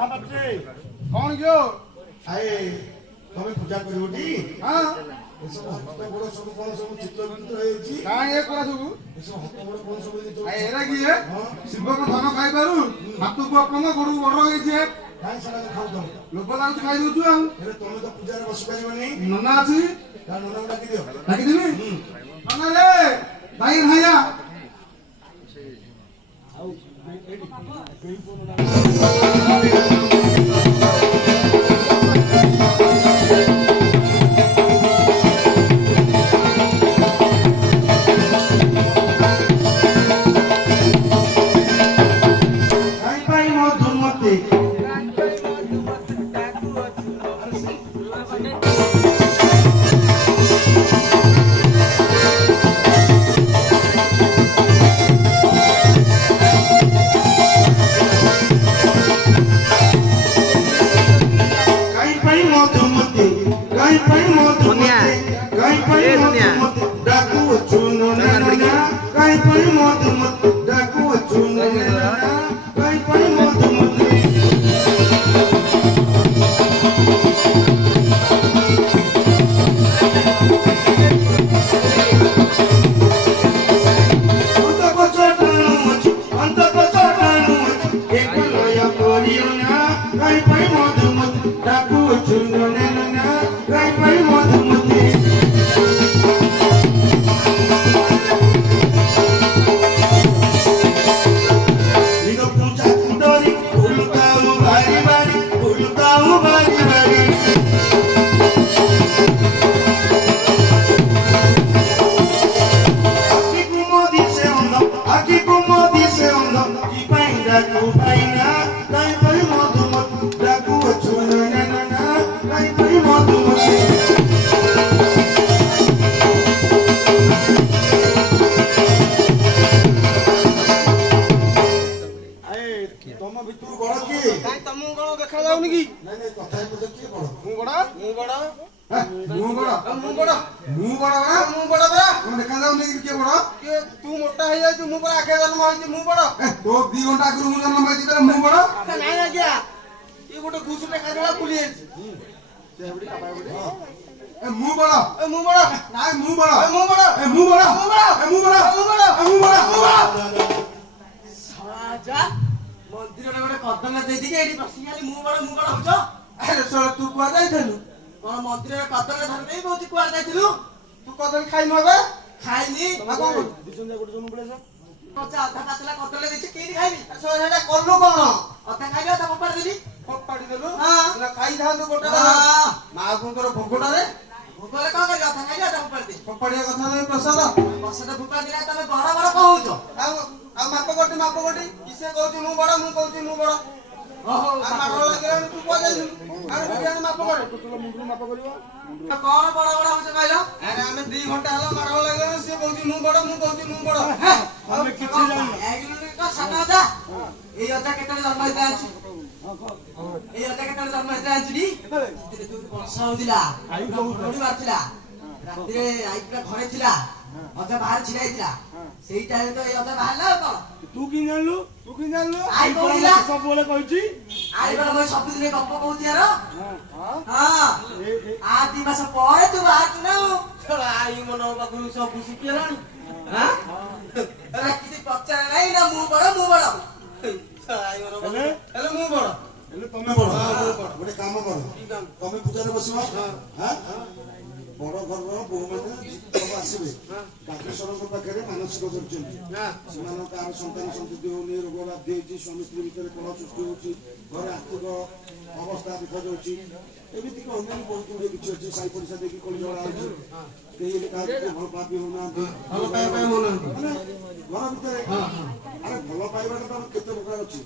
कौन गयो आए तमे पूजा करिवटी हां एसो हत बड़ सब कोन सब चित्र बिंत होईची काहे ए कोरा सब एसो हत बड़ कोन सब आए एरा की है शिव को धन खाई पारु हाथ को अपन गोडू बड़ होई छे काहे सला खाउ दम लोक लाग खाई दउछु हम एरे तमे तो पूजा रे बस परिबनी नन्ना अछि ता नन्ना डाकी दियो डाकी देबी नन्ना रे भाई भाईया ମୁଁ ବଡ ମୁଁ ବଡ ମୁଁ ବଡ ପରା ମୁଁ ବଡ ପରା ତମେ ଦେଖାଯାଉନି କି କିଏ ବଡ ତୁ ମୋଟା ହେଇଯାଉଛୁ ମୁଁ ପରା ଆଗେ ଜନ୍ମ ହେଇଛି ମୁଁ ବଡ ତୋ 2 ଘଣ୍ଟା ଆଗରୁ ମୁଁ ଜନ୍ମ ପାଇଛି ତାହେଲେ ମୁଁ ବଡ ନାଇଁ ଆଜ୍ଞା ଇଏ ଗୋଟେ ଘୁଷୁଟେ ଖାଇଦେଲା ବୁଲି ଯାଇଛି ମୁଁ ବଡ ମୁଁ ବଡ ନାଇଁ ମୁଁ ବଡ ମୁଁ ବଡ ମୁଁ ବଡ ମୁଁ ବଡ ମୁଁ ବଡ ମୁଁ ବଡ ମୁଁ ବଡ ସଜା ମନ୍ଦିରରେ ଗୋଟେ କଦମ ଦେଇକି ଏଠି ବସିକି ଖାଲି ମୁଁ ବଡ ହଉଛ ଆରେ ଶୁଣ ତୁ କୁଆଡେ ଯାଇଥିଲୁ କଣ ମନ୍ଦିରରେ କଦମ ଧରି ଦେଇ କହୁଛି କୁଆଡେ ଯାଇଥିଲୁ ତୁ କଦଳୀ ଖାଇନୁ ଏବେ ଖାଇନି ଆଉ କଣ କରୁ ଅଧା ପାଚିଲା କଦଳୀ ଦେଇଛି କେମିତି ଖାଇବି ସେଇଟା କଲୁ କଣ ଅଧା ଖାଇଲି ଅଧା ଫୋପାଡ଼ି ଦେଲି ଫୋପାଡ଼ି ଦେଲୁ ହଁ। ଖାଇଥାନ୍ତୁ ଗୋଟେ ମା କୁଙ୍କର ଭୋଗଟାରେ ଭୋକରେ କଣ କରିବି ଅଧା ଖାଇଲି ଅଧା ଫୋପାଡ଼ି ଦେଲି ଫୋପାଡ଼ିବା କଥା ନୁହେଁ ପ୍ରସାଦ ବସଟା ଫୋପାଡ଼ି ଦିନେ ତମେ ବଡ ବଡ କହୁଛ ଆଉ ଆଉ ମାପ କୋଟି କିସେ କହୁଛି ମୁଁ ବଡ ମୁଁ କହୁଛି ମୁଁ ବଡ ଓହୋ ଆଉ ମାଡ଼ ଲାଗିଲାଣି ତୁ କୁଆ ଯାଇଥିଲୁ ଆଉ ବିଜ୍ଞାନ ମାପ କରେ କଣ ବଡ ବଡ ହଉଛ କହିଲ ଆରେ ଆମେ 2 ଘଣ୍ଟା ହେଲା ମାଡ଼ ଲାଗିଲାଣି ସିଏ କହୁଛି ମୁଁ ବଡ ମୁଁ କହୁଛି ମୁଁ ବଡ ଆମେ କିଛି ଜାଣିନୁ ସାତ ଅଜା ଏଇ ଅଜା କେତେବେଳେ ଜନ୍ମ ହେଇଥିଲା ଜାଣିଛୁ ଏଇ ଅଜା କେତେବେଳେ ଜନ୍ମ ହେଇଥିଲା ଜାଣିଛୁ ବର୍ଷା ହଉଥିଲା ଘଡଘଡି ମାରୁଥିଲା ରାତିରେ ଆଇ ପୁରା ଘରେ ଥିଲା ଅଜା ବାହାରେ ଛିଡା ହେଇଥିଲା ସେଇ ଟାଇମ୍ ତ ଏଇ ଅଜା ବାହାରିଲା ଆଉ କଣ ତୁ କି ଜାଣିଲୁ ଆଇ କହୁଥିଲା ସବୁବେଳେ କହିଛି ଆଇ ବେଳେ ମୁଁ ସବୁଦିନେ ଗପ କହୁଛି ୟାର ହଁ ଆ 2 ମାସ ପରେ ତୁ ବାହାରୁଛୁ ନା ଆଇ ମନ ପାଖରୁ ସବୁ ଶିଖିଗଲାଣି କିଛି ପଚାର ନାହିଁ ନା ମୁଁ ବଡ ହେଲେ ମୁଁ ବଡ ହେଲେ ତମେ ବଡ ଗୋଟେ କାମ କର ତମେ ପୂଜାରେ ବସିବ ବଡ ଘରର ବୋହୂମାନେ ସବୁ ଆସିବେ କାକେଶ୍ୱରଙ୍କ ପାଖରେ ମାନସିକ କରିଛନ୍ତି ସେମାନଙ୍କ କାହାର ସନ୍ତାନ ସନ୍ତତି ହଉନି ରୋଗ ବାଧ୍ୟ ହେଇଛି ସ୍ୱାମୀ ସ୍ତ୍ରୀ ଭିତରେ କଳହ ସୃଷ୍ଟି ହଉଛି ଘରେ ଆର୍ଥିକ ଅବସ୍ଥା ଦେଖାଯାଉଛି ଏମିତି ଅନ୍ୟାନ୍ୟ ବହୁତ ଗୁଡ଼ିଏ କିଛି ଅଛି ସାଇ ପଡ଼ିଶା ଦେଇକି କଳି ଝଗଡ଼ା ହଉଛି କେହି କାହାକୁ ଭଲ ପାପି ହଉନାହାନ୍ତି ମାନେ ଘର ଭିତରେ ଆରେ ଭଲ ପାଇବାଟା ତ କେତେ ପ୍ରକାର ଅଛି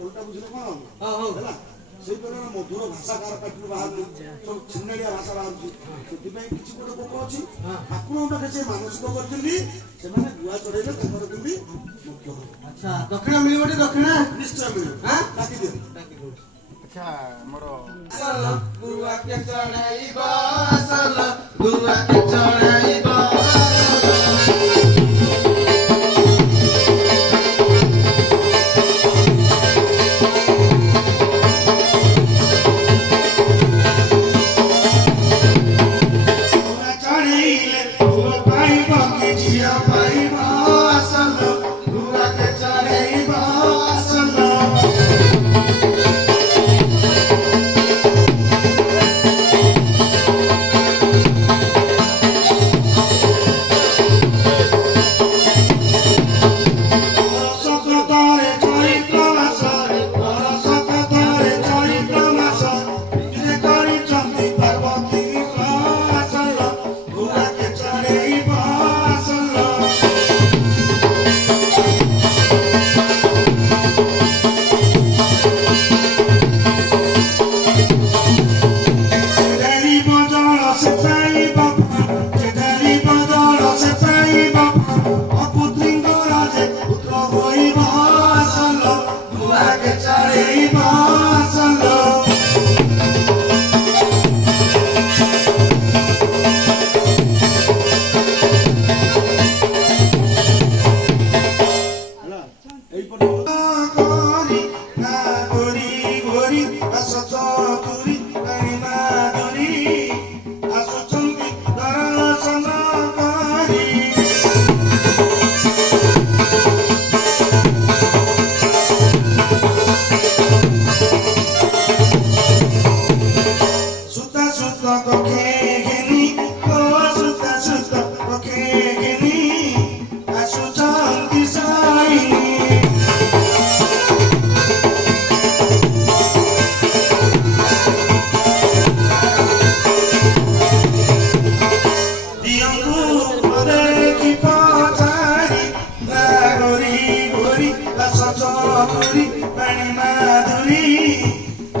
ଓଲଟା ବୁଝିଲେ କଣ ହବ ହେଲା ସେଇ ପ୍ରକାର ମଧୁର ଭାଷା କାହାର ପାଟିରୁ ବାହାରୁନି ସବୁ ଛିଣ୍ଡାଳିଆ ଭାଷା ବାହାରୁଛି ସେଥିପାଇଁ କିଛି ଗୋଟେ ପୋକ ଅଛି ଠାକୁରଙ୍କ ପାଖରେ ସେ ମାନସିକ କରିଛନ୍ତି ସେମାନେ ଗୁଆ ଚଢେଇଲେ ତାଙ୍କର କେମିତି ମୁଖ୍ୟ ହବ ଆଚ୍ଛା ଦକ୍ଷିଣା ମିଳିବ ଦକ୍ଷିଣା ନିଶ୍ଚୟ ମିଳିବ ଡାକି ଦିଅ ଆଚ୍ଛା ଆମର ଗୁଆ କେ ଚଢାଇବ ଆସଲ ଗୁଆ କେ ଚଢାଇବ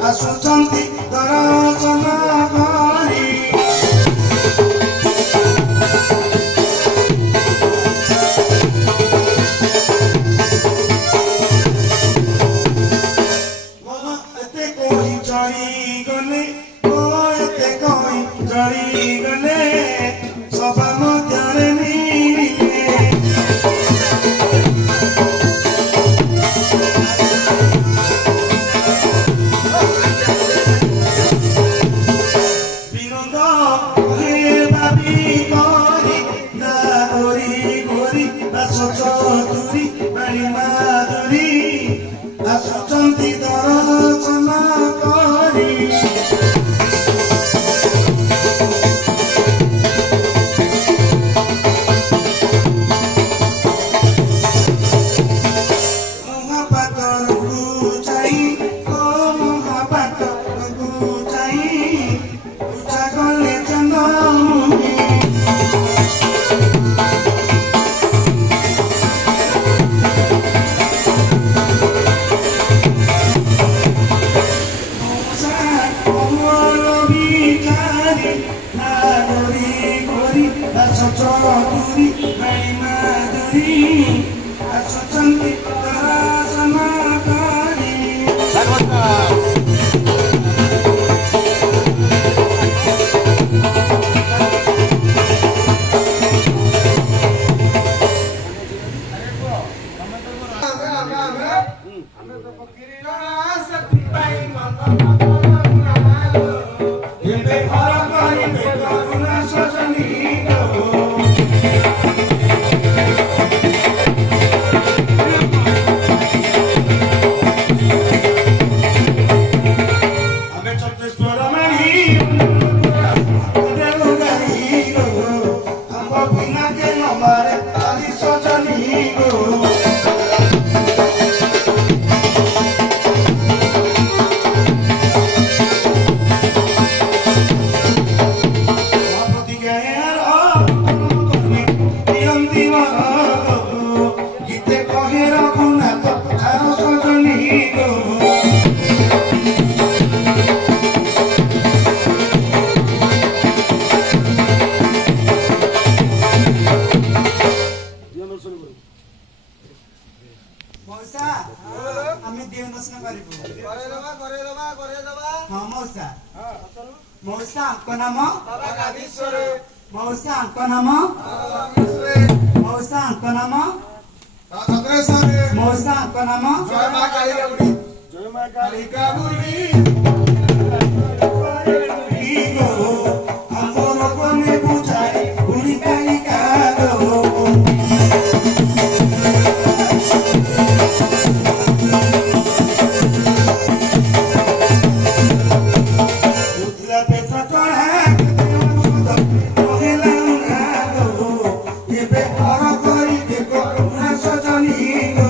ଆସୁଛନ୍ତି ଦର୍ଶନ କରି ଏତେ କହି ଚଳି ଗଲେ ଏତେ କହି ଚଳି ମରିଗଲେ ସଭା ମଧ୍ୟରେ ମିଳିଲେ ବିନୋଦ କହେ ଭାବି କରି ନା ଗୋରି ଗୋରି ଆସ ଚତୁରୀ ବାଣୀ ମାଧୁରୀ ଆସୁଛନ୍ତି ଦର୍ଶନ କରି ମହାପାତ୍ରକୁ ଚାହିଁ ଓ ମହାପାତ୍ରକୁ ଚାହିଁ ପୂଜା କଲେ ଚନ୍ଦ୍ରମୁଖୀ চতুরী মাই মাধুরী আসুচন্তি দর্শন করি ଏବେ ଘର କରିବେ କରୁଣା ସଜନୀ গীতে কহে রঘুনাথ আর সজনী গো মৌসা আমি দেহ দর্শন করিব হ্যাঁ মৌসা মৌসা আঙ্ক নাম মৌসা আঙ্ক নাম মৌসা আঙ্ক নাম মৌসা আঙ্ক নাম জয় মা কালিকা বুড়ি জয় মা কালিকা বুড়ি আমার কোনে বুঝাই বুড়ি কালিকা গো বুঝলা পেট চড়া মহিলা গো ଏବେ ଘର କରି ଦେଖ ସଜনী ଗো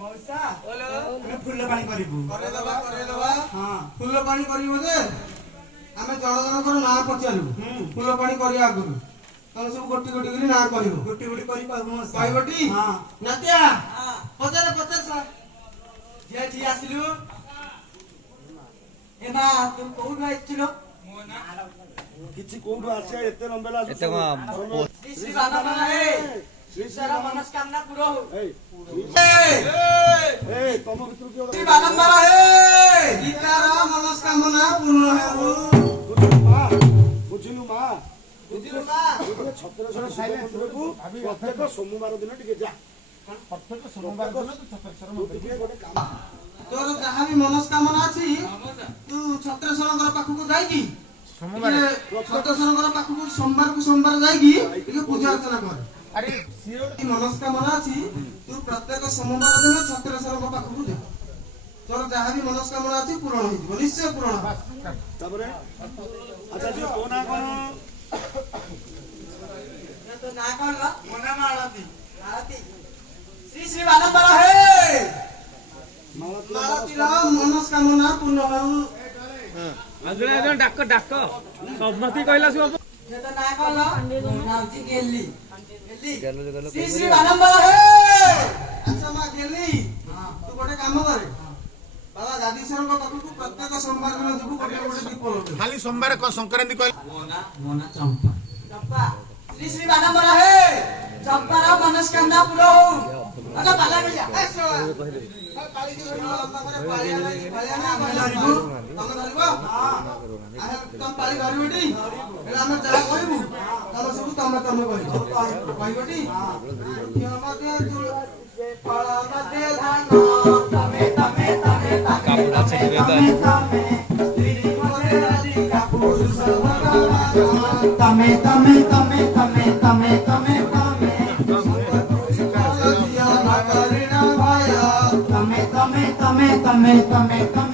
মৌসা আমি ফুল পানি করিব হ্যাঁ ফুল ପାଣି କରିବ ଯେ ଆମେ ଜଣ ଜଣଙ୍କର ନାଁ ପଚାରିବୁ ଫୁଲ ପାଣି କରିବା ଆଗରୁ ତମେ ସବୁ ଗୋଟି ଗୋଟି କରି ନାଁ କହିବ ଗୋଟି ଗୋଟି କରି କହିବୁ ମୌସା କହିବଟି ହଁ ନାତିଆ ପଚାରେ ପଚାର ଝିଅ ଝିଅ ଆସିଲୁ ଏ ମା ତୁ କୋଉଠୁ ଆସିଥିଲୁ କିଛି କୋଉଠୁ ଆସିବା ଏତେ ଲମ୍ବେଲା ଏତେ କଣ ଶ୍ରୀ ଶ୍ରୀ ବାବା ହେ ଶ୍ରୀର ମନସ୍କାମନା ପୂର ହଉ ତମ ଭିତରୁ କିଏ ଶ୍ରୀ ବାରମ୍ବାର ହେ ଗୀତାର ମନସ୍କାମନା ପୂର୍ଣ୍ଣ ହେଉ ବୁଝିଲୁ ମା ବୁଝିଲୁ ମା ଛତ୍ରେଶ୍ୱର ଶିବ ମନ୍ଦିରକୁ ପ୍ରତ୍ୟେକ ସୋମବାର ଦିନ ଟିକେ ଯା ପ୍ରତ୍ୟେକ ସୋମବାର ଦିନ ତୁ ଛତ୍ରେଶ୍ୱର ତୁ ଟିକେ ଗୋଟେ କାମ ତୋର ଯାହା ବି ମନସ୍କାମନା ଅଛି ତୁ ଛତ୍ରେଶ୍ୱରଙ୍କର ପାଖକୁ ଯାଇକି ଛତ୍ରେଶ୍ୱରଙ୍କର ପାଖକୁ ସୋମବାର ଯାଇକି ଟିକେ ପୂଜା ଅର୍ଚ୍ଚନା କର ମନସ୍କାମନା ଅଛି ତୁ ପ୍ରତ୍ୟେକ ସୋମବାର ଦିନ ଛତ୍ରେଶ୍ୱରଙ୍କ ପାଖକୁ ଯା ତୋର ଯାହା ବି ମନସ୍କାମନା ଅଛି ପୂରଣ ହେଇଯିବ ନିଶ୍ଚୟ ପୂରଣ ହବ ତାପରେ ଆଚ୍ଛା ଝିଅ ତୋ ନାଁ କଣ ତୋ ନାଁ କଣ ଲ ମୋ ନାମ ଆଳତୀ ଆଳତୀ ଶ୍ରୀ ଶ୍ରୀ ବାରମ୍ବାର ହେ ମାଳତୀର ମନସ୍କାମନା ପୂର୍ଣ୍ଣ ହେଉ ଡାକ ଡାକ ସମ୍ମତି କହିଲା ସବୁ ये तो ना कहलो नाउची गेली श्री श्री बारंबार हे ଆଚ୍ଛା ମା ଗେଲି ତୁ ଗୋଟେ କାମ କରେ ବାବା ଗାଦିଶ୍ୱରଙ୍କ ପାଖକୁ ପ୍ରତ୍ୟେକ ସୋମବାର ଦିନ ଯିବୁ ଗୋଟେ ଗୋଟେ ଦୀପ ଲଗେଇବୁ। ଖାଲି ସୋମବାର ସଂକ୍ରାନ୍ତି କହିଲେ ମୋନା ଚମ୍ପା चंपा श्री श्री बारंबार हे चंपार मनस्कामना पूरा हो अच्छा पाला गया ଏ ଶୁଣ, ପାଳିକି ଧରିବ, ପାଖରେ ପାଳିଆ ନାହିଁ, ଆମେ ଧରିବୁ। ତମେ ଧରିବ? ଆମେ ତମେ ପାଳି ଧରିବଟି? ହେଲେ ଆମେ ଯାହା କହିବୁ ତମେ ସବୁ ତମେ କହିବ। କହିବଟି? କ୍ଷୀର ମଧ୍ୟ ତୁଳସୀ, ଫଳ ମଧ୍ୟ ଧାନ, ତମେ ତମେ ତମେ ତମେ ରାଧିକା ପୁରୁଷ ଭଗବାନ। ତମେ ତମେ ତମେ ତମେ ତମେ ତମେ ତମେ ଝିଅ ନ କରିଣ ଭୟ। ତମେ ତମେ ତମେ ତମେ ତମେ ତମେ